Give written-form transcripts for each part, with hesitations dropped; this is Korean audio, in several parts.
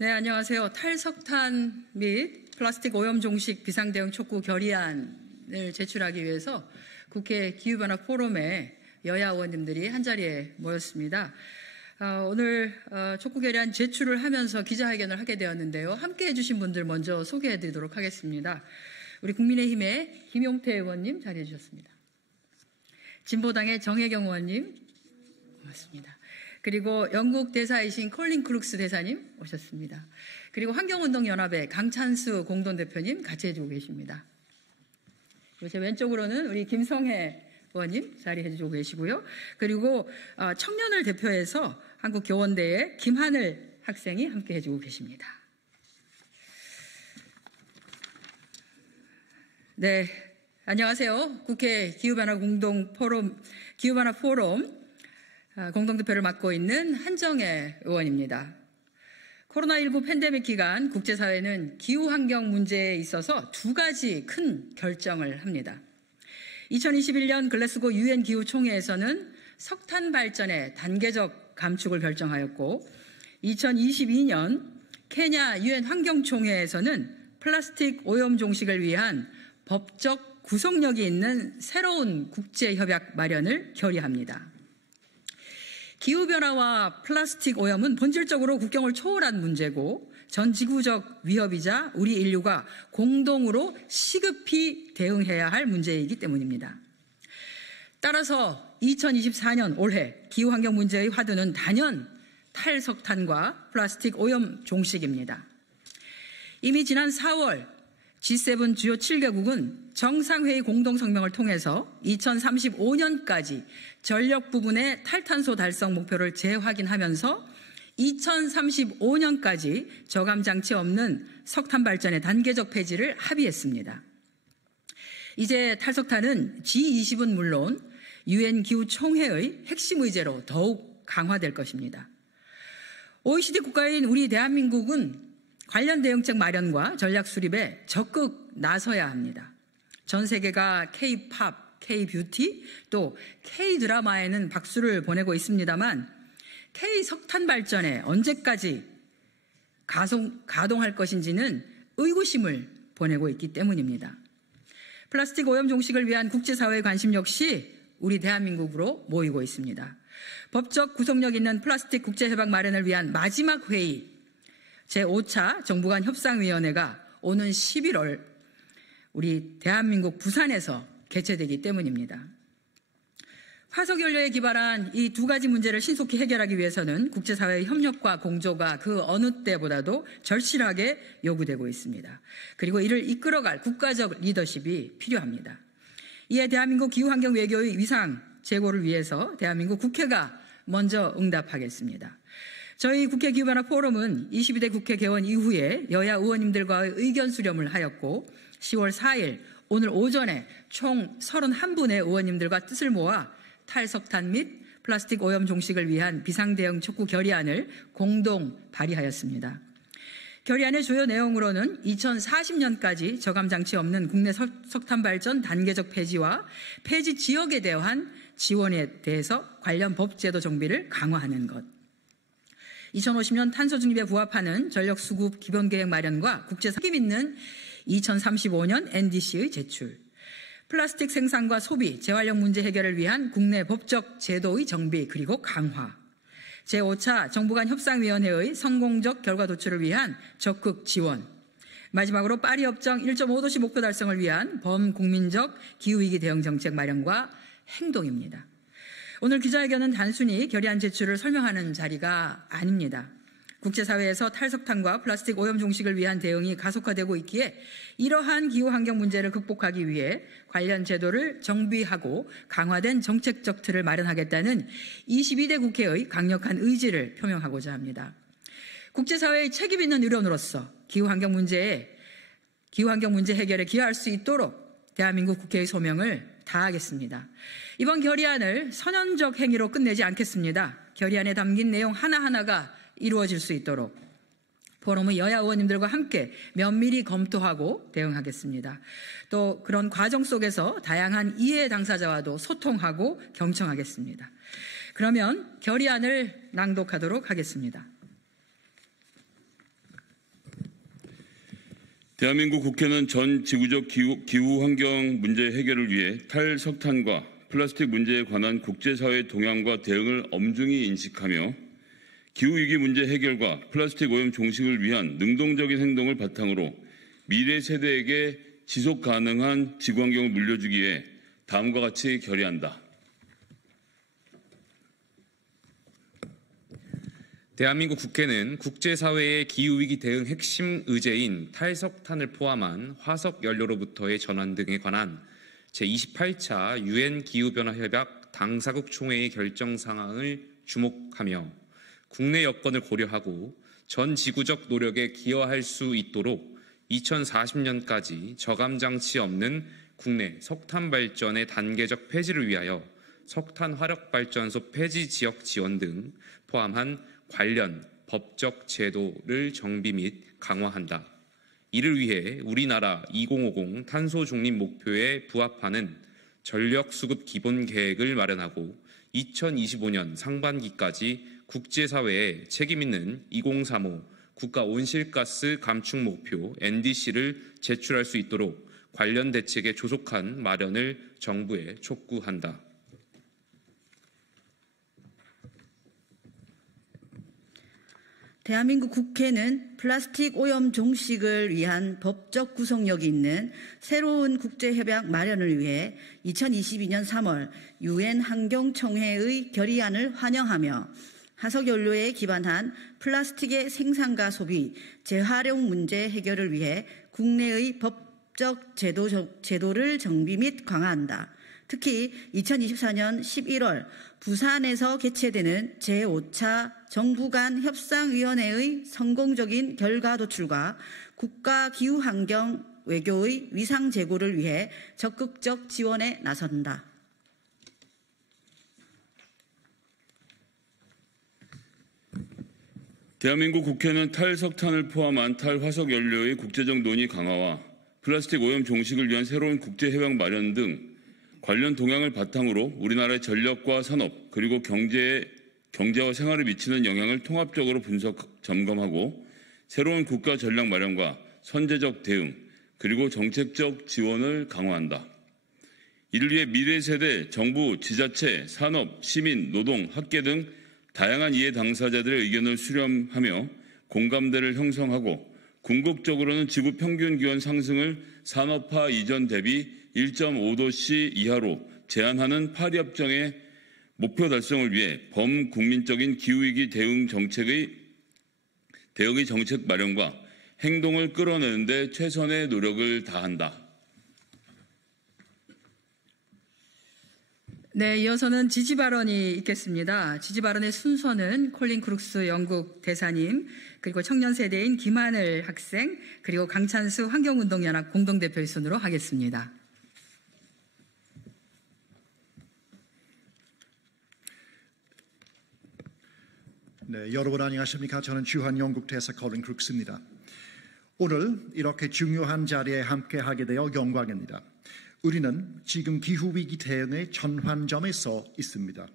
네, 안녕하세요. 탈석탄 및 플라스틱 오염 종식 비상대응 촉구 결의안을 제출하기 위해서 국회 기후변화 포럼에 여야 의원님들이 한자리에 모였습니다. 오늘 촉구 결의안 제출을 하면서 기자회견을 하게 되었는데요. 함께 해주신 분들 먼저 소개해드리도록 하겠습니다. 우리 국민의힘의 김용태 의원님 자리해 주셨습니다. 진보당의 정혜경 의원님 고맙습니다. 그리고 영국 대사이신 콜린 크룩스 대사님 오셨습니다. 그리고 환경운동연합의 강찬수 공동대표님 같이 해주고 계십니다. 그리고 제 왼쪽으로는 우리 김성혜 의원님 자리해주고 계시고요. 그리고 청년을 대표해서 한국교원대의 김하늘 학생이 함께 해주고 계십니다. 네, 안녕하세요. 국회 기후변화 포럼 공동대표를 맡고 있는 한정혜 의원입니다. 코로나19 팬데믹 기간 국제사회는 기후환경 문제에 있어서 두 가지 큰 결정을 합니다. 2021년 글래스고 UN 기후총회에서는 석탄 발전의 단계적 감축을 결정하였고 2022년 케냐 UN 환경총회에서는 플라스틱 오염 종식을 위한 법적 구속력이 있는 새로운 국제협약 마련을 결의합니다. 기후변화와 플라스틱 오염은 본질적으로 국경을 초월한 문제고 전 지구적 위협이자 우리 인류가 공동으로 시급히 대응해야 할 문제이기 때문입니다. 따라서 2024년 올해 기후환경 문제의 화두는 단연 탈석탄과 플라스틱 오염 종식입니다. 이미 지난 4월 G7 주요 7개국은 정상회의 공동성명을 통해서 2035년까지 전력 부분의 탈탄소 달성 목표를 재확인하면서 2035년까지 저감장치 없는 석탄 발전의 단계적 폐지를 합의했습니다. 이제 탈석탄은 G20은 물론 UN 기후총회의 핵심 의제로 더욱 강화될 것입니다. OECD 국가인 우리 대한민국은 관련 대응책 마련과 전략 수립에 적극 나서야 합니다. 전 세계가 K-팝, K-뷰티, 또 K-드라마에는 박수를 보내고 있습니다만 K-석탄 발전에 언제까지 가동할 것인지는 의구심을 보내고 있기 때문입니다. 플라스틱 오염 종식을 위한 국제사회의 관심 역시 우리 대한민국으로 모이고 있습니다. 법적 구속력 있는 플라스틱 국제협약 마련을 위한 마지막 회의 제5차 정부 간 협상위원회가 오는 11월 우리 대한민국 부산에서 개최되기 때문입니다. 화석연료에 기반한 이 두 가지 문제를 신속히 해결하기 위해서는 국제사회의 협력과 공조가 그 어느 때보다도 절실하게 요구되고 있습니다. 그리고 이를 이끌어갈 국가적 리더십이 필요합니다. 이에 대한민국 기후환경 외교의 위상 제고를 위해서 대한민국 국회가 먼저 응답하겠습니다. 저희 국회 기후변화 포럼은 22대 국회 개원 이후에 여야 의원님들과의 의견 수렴을 하였고 10월 4일 오늘 오전에 총 31분의 의원님들과 뜻을 모아 탈석탄 및 플라스틱 오염 종식을 위한 비상대응 촉구 결의안을 공동 발의하였습니다. 결의안의 주요 내용으로는 2040년까지 저감장치 없는 국내 석탄 발전 단계적 폐지와 폐지 지역에 대한 지원에 대해서 관련 법제도 정비를 강화하는 것, 2050년 탄소 중립에 부합하는 전력 수급 기본계획 마련과 국제 책임 있는 2035년 NDC의 제출, 플라스틱 생산과 소비, 재활용 문제 해결을 위한 국내 법적 제도의 정비 그리고 강화, 제5차 정부 간 협상위원회의 성공적 결과 도출을 위한 적극 지원, 마지막으로 파리 협정 1.5도씨 목표 달성을 위한 범국민적 기후위기 대응 정책 마련과 행동입니다. 오늘 기자회견은 단순히 결의안 제출을 설명하는 자리가 아닙니다. 국제사회에서 탈석탄과 플라스틱 오염 종식을 위한 대응이 가속화되고 있기에 이러한 기후환경 문제를 극복하기 위해 관련 제도를 정비하고 강화된 정책적 틀을 마련하겠다는 22대 국회의 강력한 의지를 표명하고자 합니다. 국제사회의 책임 있는 의료인으로서 기후환경 문제 해결에 기여할 수 있도록 대한민국 국회의 소명을 다하겠습니다. 이번 결의안을 선언적 행위로 끝내지 않겠습니다. 결의안에 담긴 내용 하나하나가 이루어질 수 있도록 포럼의 여야 의원님들과 함께 면밀히 검토하고 대응하겠습니다. 또 그런 과정 속에서 다양한 이해 당사자와도 소통하고 경청하겠습니다. 그러면 결의안을 낭독하도록 하겠습니다. 대한민국 국회는 전 지구적 기후 환경 문제 해결을 위해 탈석탄과 플라스틱 문제에 관한 국제사회의 동향과 대응을 엄중히 인식하며 기후위기 문제 해결과 플라스틱 오염 종식을 위한 능동적인 행동을 바탕으로 미래 세대에게 지속 가능한 지구 환경을 물려주기 위해 다음과 같이 결의한다. 대한민국 국회는 국제사회의 기후위기 대응 핵심 의제인 탈석탄을 포함한 화석 연료로부터의 전환 등에 관한 제28차 유엔 기후변화 협약 당사국 총회의 결정 사항을 주목하며 국내 여건을 고려하고 전 지구적 노력에 기여할 수 있도록 2040년까지 저감 장치 없는 국내 석탄 발전의 단계적 폐지를 위하여 석탄 화력 발전소 폐지 지역 지원 등 포함한 관련 법적 제도를 정비 및 강화한다. 이를 위해 우리나라 2050 탄소 중립 목표에 부합하는 전력 수급 기본 계획을 마련하고 2025년 상반기까지 국제사회에 책임 있는 2035 국가 온실가스 감축 목표 NDC를 제출할 수 있도록 관련 대책의 조속한 마련을 정부에 촉구한다. 대한민국 국회는 플라스틱 오염 종식을 위한 법적 구속력이 있는 새로운 국제협약 마련을 위해 2022년 3월 유엔 환경총회의 결의안을 환영하며 화석연료에 기반한 플라스틱의 생산과 소비, 재활용 문제 해결을 위해 국내의 법적 제도를 정비 및 강화한다. 특히 2024년 11월 부산에서 개최되는 제5차 정부 간 협상위원회의 성공적인 결과 도출과 국가 기후환경 외교의 위상 제고를 위해 적극적 지원에 나선다. 대한민국 국회는 탈석탄을 포함한 탈화석 연료의 국제적 논의 강화와 플라스틱 오염 종식을 위한 새로운 국제협약 마련 등 관련 동향을 바탕으로 우리나라의 전력과 산업 그리고 경제와 생활에 미치는 영향을 통합적으로 분석, 점검하고 새로운 국가 전략 마련과 선제적 대응 그리고 정책적 지원을 강화한다. 이를 위해 미래 세대, 정부, 지자체, 산업, 시민, 노동, 학계 등 다양한 이해 당사자들의 의견을 수렴하며 공감대를 형성하고 궁극적으로는 지구 평균 기온 상승을 산업화 이전 대비 1.5도씨 이하로 제한하는 파리협정의 목표 달성을 위해 범국민적인 기후위기 대응의 정책 마련과 행동을 끌어내는 데 최선의 노력을 다한다. 네, 이어서는 지지 발언이 있겠습니다. 지지 발언의 순서는 콜린 크룩스 영국 대사님, 그리고 청년 세대인 김하늘 학생, 그리고 강찬수 환경운동연합 공동대표의 순으로 하겠습니다. 네, 여러분 안녕하십니까? 저는 주한 영국 대사 콜린 크룩스입니다. 오늘 이렇게 중요한 자리에 함께하게 되어 영광입니다. 우리는 지금 기후위기 대응의 전환점에 서 있습니다.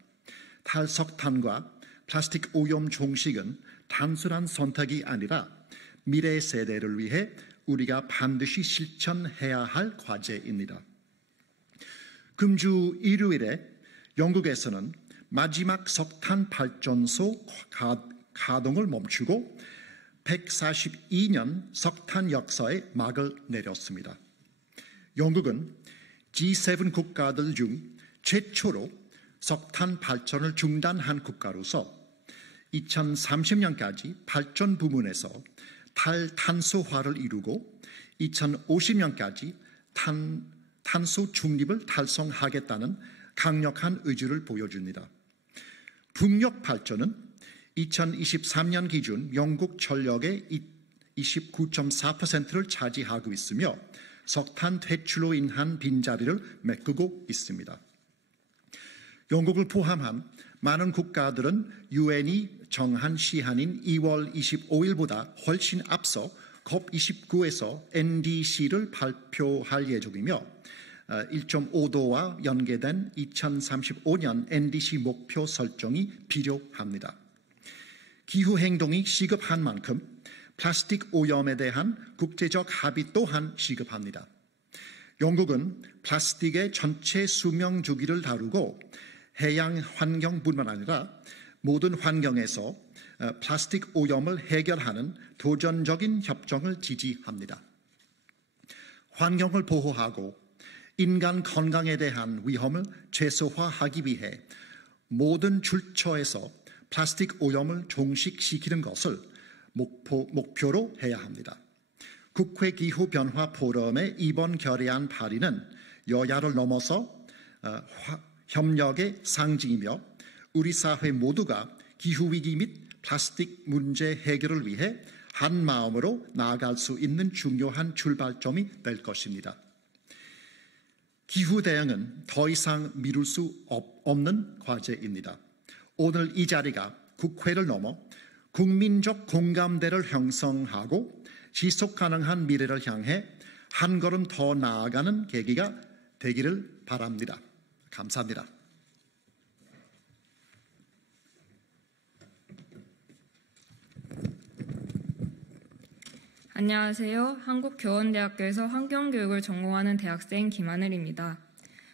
탈석탄과 플라스틱 오염 종식은 단순한 선택이 아니라 미래 세대를 위해 우리가 반드시 실천해야 할 과제입니다. 금주 일요일에 영국에서는 마지막 석탄 발전소 가동을 멈추고 142년 석탄 역사에 막을 내렸습니다. 영국은 G7 국가들 중 최초로 석탄 발전을 중단한 국가로서 2030년까지 발전 부문에서 탈탄소화를 이루고 2050년까지 탄소 중립을 달성하겠다는 강력한 의지를 보여줍니다. 풍력 발전은 2023년 기준 영국 전력의 29.4%를 차지하고 있으며 석탄 퇴출로 인한 빈자리를 메꾸고 있습니다. 영국을 포함한 많은 국가들은 유엔이 정한 시한인 2월 25일보다 훨씬 앞서 COP29에서 NDC를 발표할 예정이며 1.5도와 연계된 2035년 NDC 목표 설정이 필요합니다. 기후행동이 시급한 만큼 플라스틱 오염에 대한 국제적 합의 또한 시급합니다. 영국은 플라스틱의 전체 수명 주기를 다루고 해양 환경뿐만 아니라 모든 환경에서 플라스틱 오염을 해결하는 도전적인 협정을 지지합니다. 환경을 보호하고 인간 건강에 대한 위험을 최소화하기 위해 모든 출처에서 플라스틱 오염을 종식시키는 것을 목표로 해야 합니다. 국회 기후변화 포럼의 이번 결의안 발의는 여야를 넘어서 협력의 상징이며 우리 사회 모두가 기후위기 및 플라스틱 문제 해결을 위해 한 마음으로 나아갈 수 있는 중요한 출발점이 될 것입니다. 기후 대응은 더 이상 미룰 수 없는 과제입니다. 오늘 이 자리가 국회를 넘어 국민적 공감대를 형성하고 지속 가능한 미래를 향해 한 걸음 더 나아가는 계기가 되기를 바랍니다. 감사합니다. 안녕하세요. 한국교원대학교에서 환경교육을 전공하는 대학생 김하늘입니다.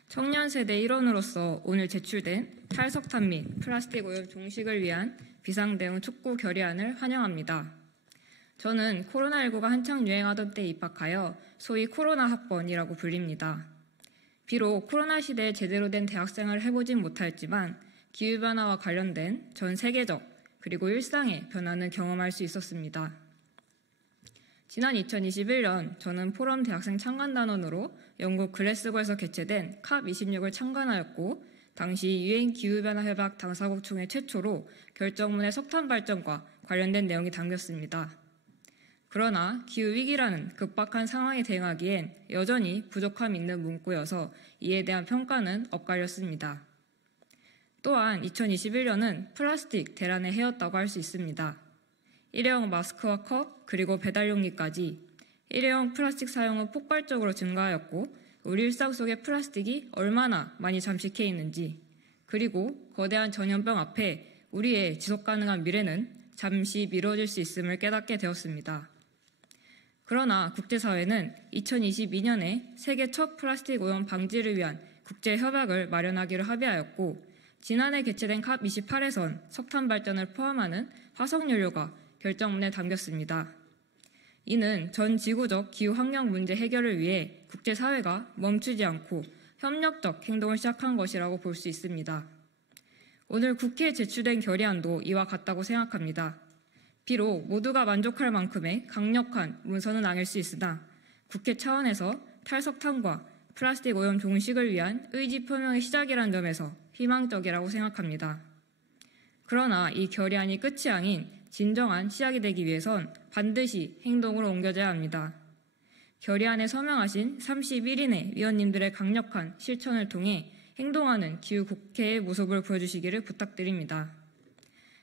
청년 세대 일원으로서 오늘 제출된 탈석탄 및 플라스틱 오염 종식을 위한 비상대응 촉구 결의안을 환영합니다. 저는 코로나19가 한창 유행하던 때 입학하여 소위 코로나 학번이라고 불립니다. 비록 코로나 시대에 제대로 된 대학생활을 해보진 못했지만 기후변화와 관련된 전 세계적 그리고 일상의 변화는 경험할 수 있었습니다. 지난 2021년 저는 포럼 대학생 창간단원으로 영국 글래스고에서 개최된 캅26을 창간하였고 당시 유엔 기후변화 협약 당사국 총회 최초로 결정문의 석탄 발전과 관련된 내용이 담겼습니다. 그러나 기후위기라는 급박한 상황에 대응하기엔 여전히 부족함이 있는 문구여서 이에 대한 평가는 엇갈렸습니다. 또한 2021년은 플라스틱 대란의 해였다고 할 수 있습니다. 일회용 마스크와 컵, 그리고 배달용기까지 일회용 플라스틱 사용은 폭발적으로 증가하였고 우리 일상 속에 플라스틱이 얼마나 많이 잠식해 있는지 그리고 거대한 전염병 앞에 우리의 지속가능한 미래는 잠시 미뤄질 수 있음을 깨닫게 되었습니다. 그러나 국제사회는 2022년에 세계 첫 플라스틱 오염 방지를 위한 국제협약을 마련하기로 합의하였고 지난해 개최된 캅28에선 석탄 발전을 포함하는 화석연료가 결정문에 담겼습니다. 이는 전 지구적 기후환경 문제 해결을 위해 국제사회가 멈추지 않고 협력적 행동을 시작한 것이라고 볼 수 있습니다. 오늘 국회에 제출된 결의안도 이와 같다고 생각합니다. 비록 모두가 만족할 만큼의 강력한 문서는 아닐 수 있으나 국회 차원에서 탈석탄과 플라스틱 오염 종식을 위한 의지 표명의 시작이라는 점에서 희망적이라고 생각합니다. 그러나 이 결의안이 끝이 아닌 진정한 시작이 되기 위해선 반드시 행동으로 옮겨져야 합니다. 결의안에 서명하신 31인의 위원님들의 강력한 실천을 통해 행동하는 기후국회의 모습을 보여주시기를 부탁드립니다.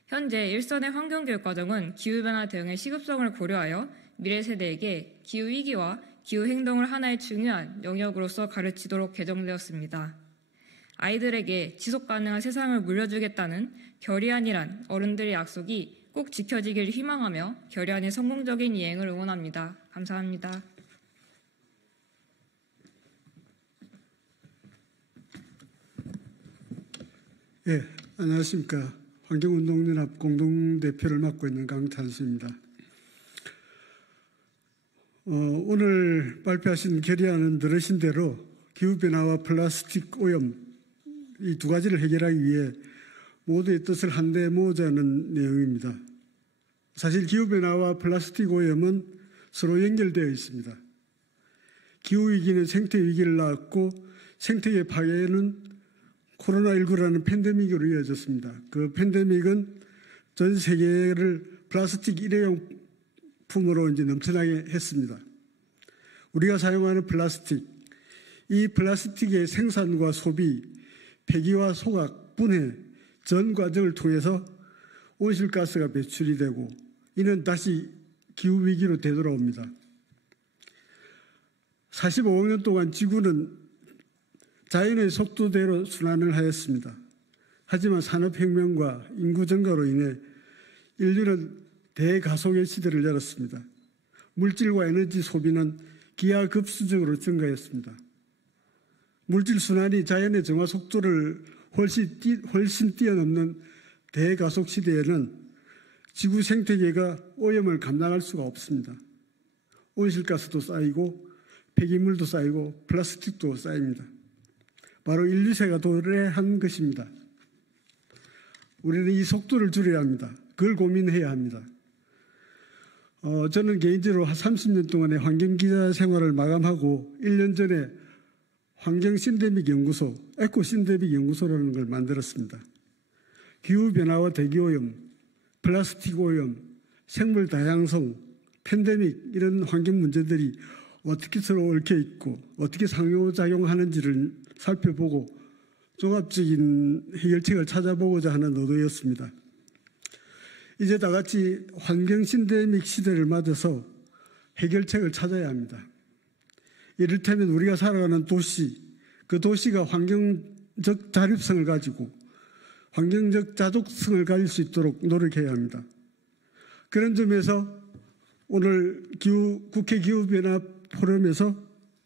현재 일선의 환경교육 과정은 기후변화 대응의 시급성을 고려하여 미래 세대에게 기후위기와 기후행동을 하나의 중요한 영역으로서 가르치도록 개정되었습니다. 아이들에게 지속가능한 세상을 물려주겠다는 결의안이란 어른들의 약속이 꼭 지켜지길 희망하며 결의안의 성공적인 이행을 응원합니다. 감사합니다. 예, 안녕하십니까. 환경운동연합 공동대표를 맡고 있는 강찬수입니다. 오늘 발표하신 결의안은 들으신 대로 기후변화와 플라스틱 오염 이 두 가지를 해결하기 위해 모두의 뜻을 한데 모으자는 내용입니다. 사실 기후변화와 플라스틱 오염은 서로 연결되어 있습니다. 기후위기는 생태위기를 낳았고 생태계 파괴는 코로나19라는 팬데믹으로 이어졌습니다. 그 팬데믹은 전 세계를 플라스틱 일회용품으로 이제 넘쳐나게 했습니다. 우리가 사용하는 플라스틱, 이 플라스틱의 생산과 소비, 폐기와 소각, 분해 전 과정을 통해서 온실가스가 배출이 되고 이는 다시 기후위기로 되돌아옵니다. 45억 년 동안 지구는 자연의 속도대로 순환을 하였습니다. 하지만 산업혁명과 인구 증가로 인해 인류는 대가속의 시대를 열었습니다. 물질과 에너지 소비는 기하급수적으로 증가했습니다. 물질 순환이 자연의 정화 속도를 훨씬 뛰어넘는 대가속 시대에는 지구 생태계가 오염을 감당할 수가 없습니다. 온실가스도 쌓이고 폐기물도 쌓이고 플라스틱도 쌓입니다. 바로 인류세가 도래한 것입니다. 우리는 이 속도를 줄여야 합니다. 그걸 고민해야 합니다. 저는 개인적으로 한 30년 동안의 환경기자 생활을 마감하고 1년 전에 환경신대믹연구소, 에코신대믹연구소라는 걸 만들었습니다. 기후변화와 대기오염, 플라스틱 오염, 생물 다양성, 팬데믹 이런 환경 문제들이 어떻게 서로 얽혀있고 어떻게 상호작용하는지를 살펴보고 종합적인 해결책을 찾아보고자 하는 의도였습니다. 이제 다 같이 환경 신데믹 시대를 맞아서 해결책을 찾아야 합니다. 이를테면 우리가 살아가는 도시, 그 도시가 환경적 자립성을 가지고 환경적 자족성을 가질 수 있도록 노력해야 합니다. 그런 점에서 오늘 국회 기후변화 포럼에서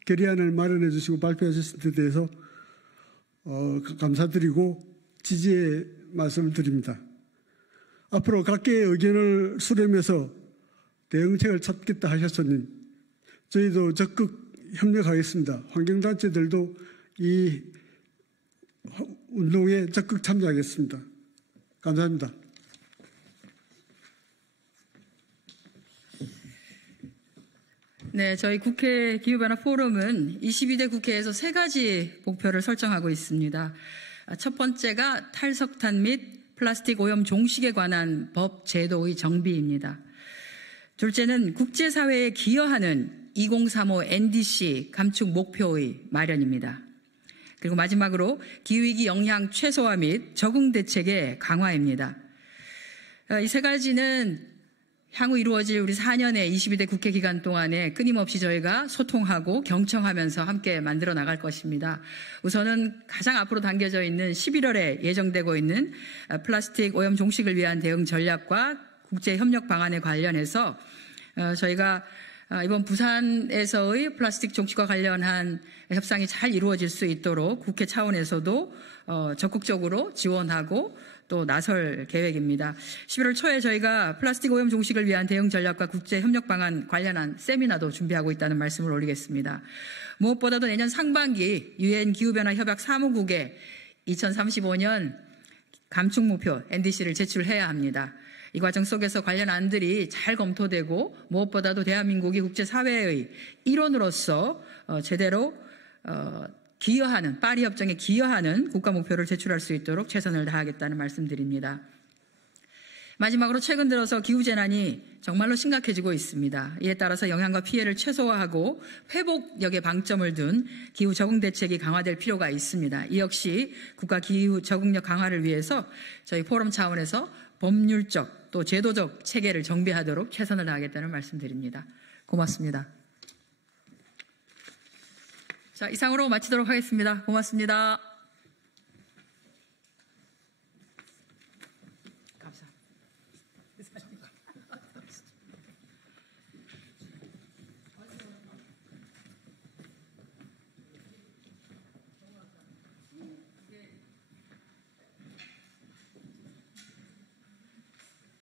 결의안을 마련해 주시고 발표하셨을 때 대해서 감사드리고 지지의 말씀을 드립니다. 앞으로 각계의 의견을 수렴해서 대응책을 찾겠다 하셨으니 저희도 적극 협력하겠습니다. 환경단체들도 이 운동에 적극 참여하겠습니다. 감사합니다. 네, 저희 국회 기후변화 포럼은 22대 국회에서 3가지 목표를 설정하고 있습니다. 첫 번째가 탈석탄 및 플라스틱 오염 종식에 관한 법 제도의 정비입니다. 둘째는 국제사회에 기여하는 2035 NDC 감축 목표의 마련입니다. 그리고 마지막으로 기후위기 영향 최소화 및 적응 대책의 강화입니다. 이 3가지는 향후 이루어질 우리 4년의 22대 국회 기간 동안에 끊임없이 저희가 소통하고 경청하면서 함께 만들어 나갈 것입니다. 우선은 가장 앞으로 당겨져 있는 11월에 예정되고 있는 플라스틱 오염 종식을 위한 대응 전략과 국제 협력 방안에 관련해서 저희가 이번 부산에서의 플라스틱 종식과 관련한 협상이 잘 이루어질 수 있도록 국회 차원에서도 적극적으로 지원하고 또 나설 계획입니다. 11월 초에 저희가 플라스틱 오염 종식을 위한 대응 전략과 국제 협력 방안 관련한 세미나도 준비하고 있다는 말씀을 올리겠습니다. 무엇보다도 내년 상반기 유엔 기후변화 협약 사무국에 2035년 감축 목표 NDC를 제출해야 합니다. 이 과정 속에서 관련 안들이 잘 검토되고 무엇보다도 대한민국이 국제사회의 일원으로서 제대로 기여하는, 파리 협정에 기여하는 국가 목표를 제출할 수 있도록 최선을 다하겠다는 말씀드립니다. 마지막으로 최근 들어서 기후재난이 정말로 심각해지고 있습니다. 이에 따라서 영향과 피해를 최소화하고 회복력에 방점을 둔 기후 적응 대책이 강화될 필요가 있습니다. 이 역시 국가 기후 적응력 강화를 위해서 저희 포럼 차원에서 법률적 또 제도적 체계를 정비하도록 최선을 다하겠다는 말씀드립니다. 고맙습니다. 자, 이상으로 마치도록 하겠습니다. 고맙습니다.